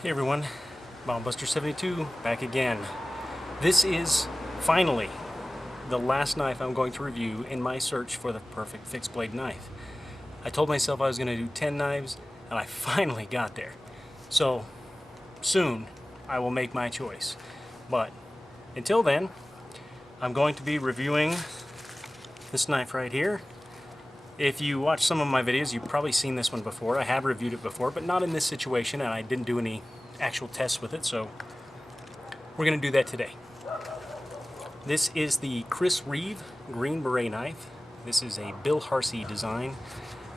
Hey everyone, Buster72 back again. This is finally the last knife I'm going to review in my search for the perfect fixed blade knife. I told myself I was going to do 10 knives and I finally got there. So soon I will make my choice. But until then, I'm going to be reviewing this knife right here. If you watch some of my videos, you've probably seen this one before. I have reviewed it before, but not in this situation, and I didn't do any actual tests with it, so we're going to do that today. This is the Reeve Green Beret knife. This is a Bill Harsey design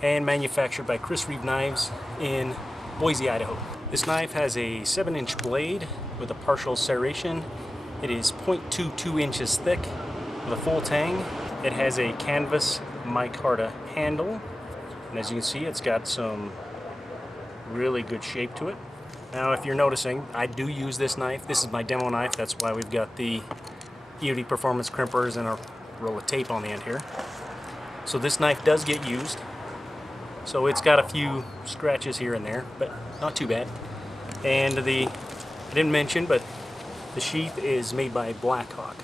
and manufactured by Reeve Knives in Boise, Idaho. This knife has a 7-inch blade with a partial serration. It is 0.22 inches thick with a full tang. It has a canvas micarta handle, and as you can see, it's got some really good shape to it. Now, if you're noticing, I do use this knife. This is my demo knife. That's why we've got the EOD Performance crimpers and a roll of tape on the end here. So this knife does get used. So it's got a few scratches here and there, but not too bad. And I didn't mention, but the sheath is made by Blackhawk.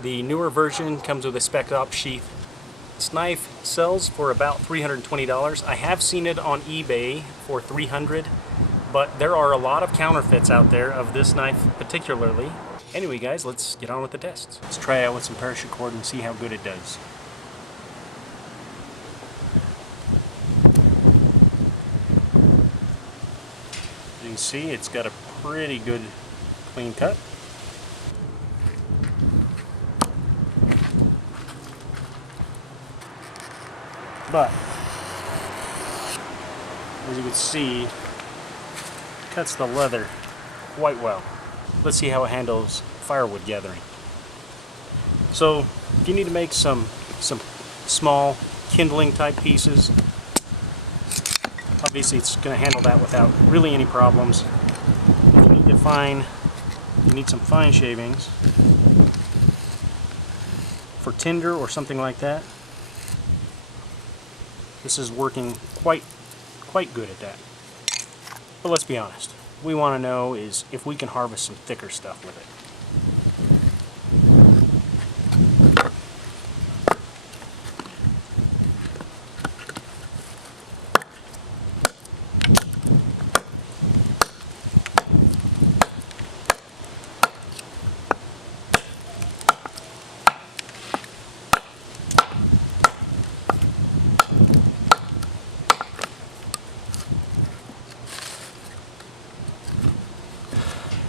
The newer version comes with a spec op sheath. This knife sells for about $320. I have seen it on eBay for $300, but there are a lot of counterfeits out there of this knife particularly. Anyway guys, let's get on with the tests. Let's try out with some parachute cord and see how good it does. As you can see, it's got a pretty good clean cut. But, as you can see, it cuts the leather quite well. Let's see how it handles firewood gathering. So, if you need to make some small kindling type pieces, obviously it's going to handle that without really any problems. If you need some fine shavings for tinder or something like that, this is working quite good at that. But let's be honest. What we want to know is if we can harvest some thicker stuff with it.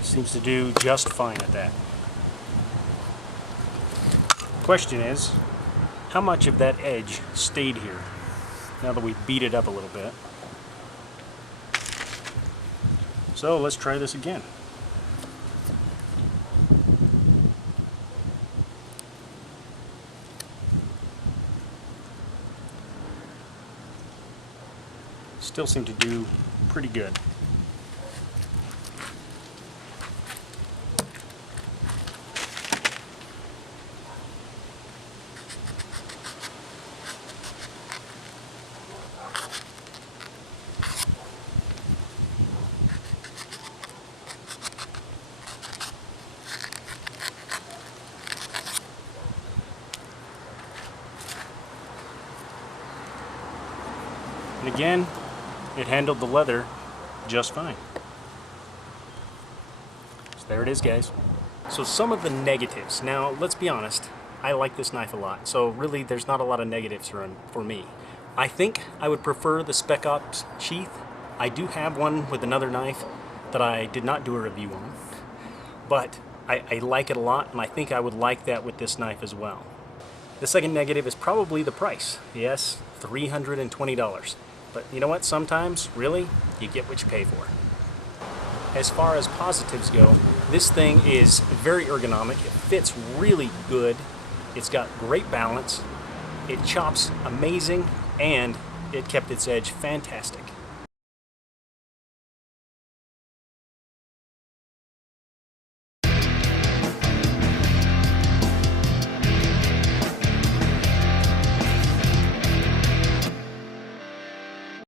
Seems to do just fine at that. Question is, how much of that edge stayed here now that we beat it up a little bit? So let's try this again. Still seem to do pretty good. And again, it handled the leather just fine. So there it is, guys. So some of the negatives. Now, let's be honest, I like this knife a lot. So really, there's not a lot of negatives for me. I think I would prefer the Spec Ops sheath. I do have one with another knife that I did not do a review on. But I like it a lot, and I think I would like that with this knife as well. The second negative is probably the price. Yes, $320. But you know what? Sometimes, really, you get what you pay for. As far as positives go, this thing is very ergonomic. It fits really good. It's got great balance. It chops amazing, and it kept its edge fantastic.